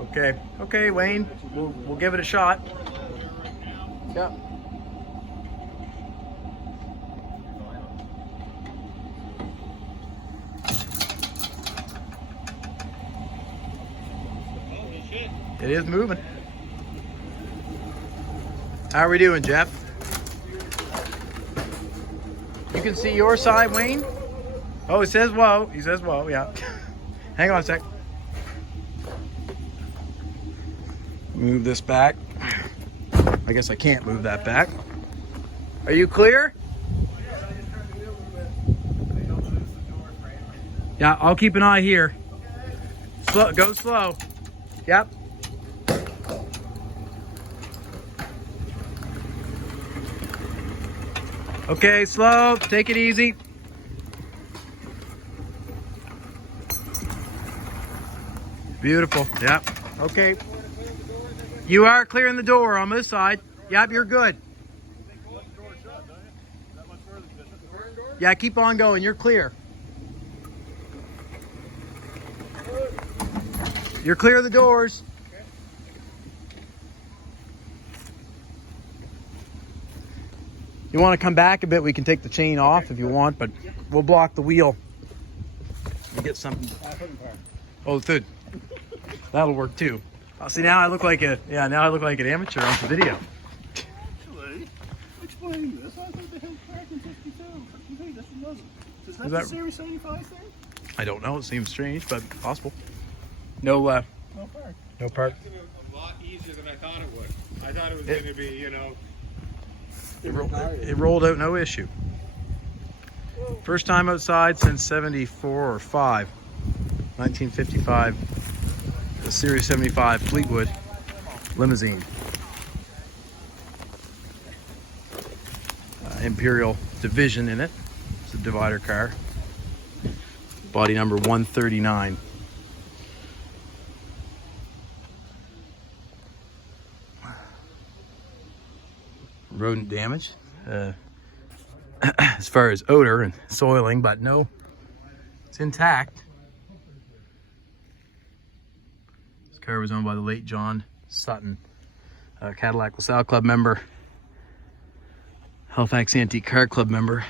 Okay. Okay, Wayne. We'll give it a shot. Yeah. It is moving. How are we doing, Jeff? You can see your side, Wayne? Oh, it says whoa. He says whoa, yeah. Hang on a sec. Move this back. I guess I can't move that back. Are you clear? Yeah, I'll keep an eye here. Slow, go slow. Yep. Okay, slow. Take it easy. Beautiful. Yep. Okay. You are clearing the door on this side. Yep, you're good. Yeah, keep on going. You're clear. You're clear of the doors. You want to come back a bit, we can take the chain off if you want, but we'll block the wheel. You get something. Oh, good. That'll work too. Oh, see, now I look like an amateur on the video. Actually, explaining this, I thought they had back in 52. Hey, this one doesn't. Is that the Series 75 thing? I don't know. It seems strange, but possible. No park. No park. It's a lot easier than I thought it would. I thought it was going to be, you know. It rolled out no issue. First time outside since 74 or 5. 1955. The Series 75 Fleetwood limousine. Imperial division in it. It's a divider car. Body number 139. Rodent damage as far as odor and soiling, but no, it's intact. This car was owned by the late John Sutton, Cadillac LaSalle Club member, Halifax Antique Car Club member.